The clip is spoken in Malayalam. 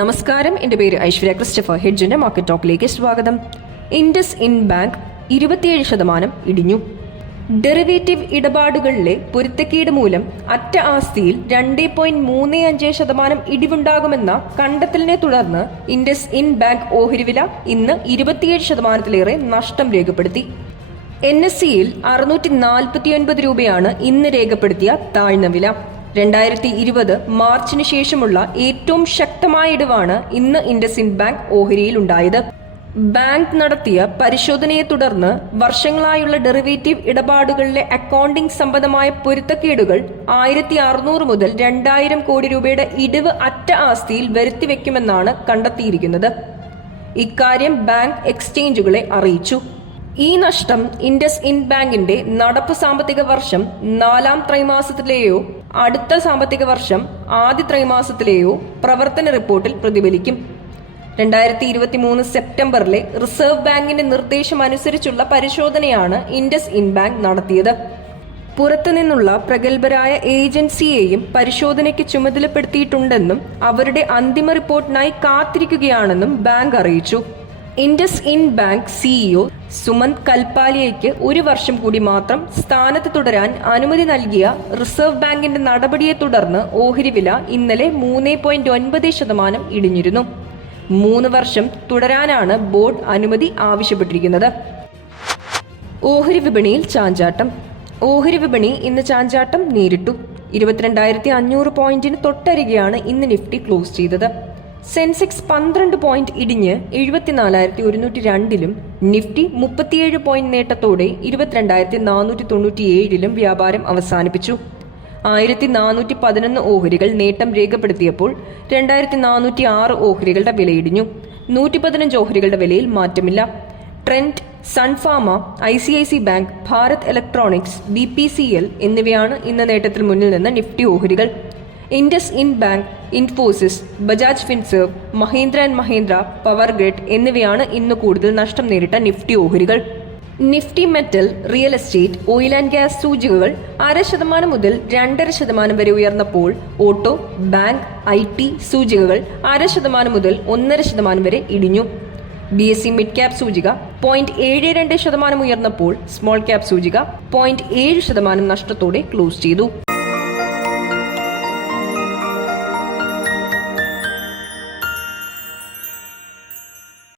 നമസ്കാരം. എന്റെ പേര് ഐശ്വര്യ ക്രിസ്റ്റഫർ ഹെഡ്ജിന്റെ മാർക്കറ്റ് ടോക്കിലേക്ക് സ്വാഗതം. ഇൻഡസ് ഇൻ ബാങ്ക് ഇരുപത്തിയേഴ് ശതമാനം ഇടിഞ്ഞു. ഡെറിവേറ്റീവ് ഇടപാടുകളിലെ പൊരുത്തക്കേട് മൂലം അറ്റ ആസ്തിയിൽ രണ്ട് പോയിന്റ് മൂന്ന് അഞ്ച് ശതമാനം ഇടിവുണ്ടാകുമെന്ന കണ്ടെത്തലിനെ തുടർന്ന് ഇൻഡസ് ഇൻ ബാങ്ക് ഓഹരി വില ഇന്ന് ഇരുപത്തിയേഴ് ശതമാനത്തിലേറെ നഷ്ടം രേഖപ്പെടുത്തി. എൻ എസ് സിയിൽ അറുന്നൂറ്റി നാൽപ്പത്തിയൊൻപത് രൂപയാണ് ഇന്ന് രേഖപ്പെടുത്തിയ താഴ്ന്ന വില. രണ്ടായിരത്തി ഇരുപത് മാർച്ചിന് ശേഷമുള്ള ഏറ്റവും ശക്തമായ ഇടിവാണ് ഇന്ന് ഇൻഡസിൻഡ് ബാങ്ക് ഓഹരിയിൽ ഉണ്ടായത് ബാങ്ക് നടത്തിയ പരിശോധനയെ തുടർന്ന് വർഷങ്ങളായുള്ള ഡെറിവേറ്റീവ് ഇടപാടുകളിലെ അക്കൗണ്ടിംഗ് സംബന്ധമായ പൊരുത്തക്കേടുകൾ ആയിരത്തി അറുന്നൂറ് മുതൽ രണ്ടായിരം കോടി രൂപയുടെ ഇടിവ് അറ്റ ആസ്തിയിൽ വരുത്തിവെക്കുമെന്നാണ് കണ്ടെത്തിയിരിക്കുന്നത്. ഇക്കാര്യം ബാങ്ക് എക്സ്ചേഞ്ചുകളെ അറിയിച്ചു. ഈ നഷ്ടം ഇൻഡസ് ഇൻ ബാങ്കിന്റെ നടപ്പ് സാമ്പത്തിക വർഷം നാലാം ത്രൈമാസത്തിലെയോ അടുത്ത സാമ്പത്തിക വർഷം ആദ്യ ത്രൈമാസത്തിലെയോ പ്രവർത്തന റിപ്പോർട്ടിൽ പ്രതിഫലിക്കും. രണ്ടായിരത്തി ഇരുപത്തി മൂന്ന് സെപ്റ്റംബറിലെ റിസർവ് ബാങ്കിന്റെ നിർദ്ദേശം അനുസരിച്ചുള്ള പരിശോധനയാണ് ഇൻഡസ് ഇൻ ബാങ്ക് നടത്തിയത്. പുറത്തുനിന്നുള്ള പ്രഗത്ഭരായ ഏജൻസിയെയും പരിശോധനയ്ക്ക് ചുമതലപ്പെടുത്തിയിട്ടുണ്ടെന്നും അവരുടെ അന്തിമ റിപ്പോർട്ടിനായി കാത്തിരിക്കുകയാണെന്നും ബാങ്ക് അറിയിച്ചു. Indus in bank CEO Sumant കൽപ്പാലിയയ്ക്ക് ഒരു വർഷം കൂടി മാത്രം സ്ഥാനത്ത് തുടരാൻ അനുമതി നൽകിയ റിസർവ് ബാങ്കിന്റെ നടപടിയെ തുടർന്ന് ഓഹരി വില ഇന്നലെ മൂന്ന് പോയിന്റ് ഒൻപത് ശതമാനം ഇടിഞ്ഞിരുന്നു. മൂന്ന് വർഷം തുടരാനാണ് ബോർഡ് അനുമതി ആവശ്യപ്പെട്ടിരിക്കുന്നത്. ഓഹരി വിപണിയിൽ ചാഞ്ചാട്ടം. ഓഹരി വിപണി ഇന്ന് ചാഞ്ചാട്ടം നേരിട്ടു. ഇരുപത്തിരണ്ടായിരത്തി അഞ്ഞൂറ് പോയിന്റിന് തൊട്ടരികെയാണ് ഇന്ന് നിഫ്റ്റി ക്ലോസ് ചെയ്തത്. സെൻസെക്സ് പന്ത്രണ്ട് പോയിന്റ് ഇടിഞ്ഞ് എഴുപത്തിനാലായിരത്തി ഒരുന്നൂറ്റി രണ്ടിലും നിഫ്റ്റി മുപ്പത്തിയേഴ് പോയിന്റ് നേട്ടത്തോടെ ഇരുപത്തിരണ്ടായിരത്തി നാനൂറ്റി തൊണ്ണൂറ്റിയേഴിലും വ്യാപാരം അവസാനിപ്പിച്ചു. ആയിരത്തി നാനൂറ്റി പതിനൊന്ന് ഓഹരികൾ നേട്ടം രേഖപ്പെടുത്തിയപ്പോൾ രണ്ടായിരത്തി നാനൂറ്റി ആറ് ഓഹരികളുടെ വിലയിടിഞ്ഞു. നൂറ്റി പതിനഞ്ച് ഓഹരികളുടെ വിലയിൽ മാറ്റമില്ല. Trent Sun Pharma I C I C bank Bharat electronics B P C L എന്നിവയാണ് ഇന്ന് നേട്ടത്തിൽ മുന്നിൽ നിന്ന് നിഫ്റ്റി ഓഹരികൾ. IndusInd bank Infosys Bajaj Finserv Mahindra and Mahindra power grid എന്നിവയാണ് ഇന്ന് കൂടുതൽ നഷ്ടം നേരിട്ട നിഫ്റ്റി ഓഹരികൾ. Nifty metal real estate oil and gas സൂചികകൾ അര ശതമാനം മുതൽ രണ്ടര ശതമാനം വരെ ഉയർന്നപ്പോൾ ഓട്ടോ ബാങ്ക് ഐ ടി സൂചികകൾ അര ശതമാനം മുതൽ ഒന്നര ശതമാനം വരെ ഇടിഞ്ഞു. B S C mid cap സൂചിക പോയിന്റ് ഏഴ് രണ്ട് ശതമാനം ഉയർന്നപ്പോൾ സ്മോൾ ക്യാപ് സൂചിക പോയിന്റ് ഏഴ് ശതമാനം നഷ്ടത്തോടെ ക്ലോസ് ചെയ്തു.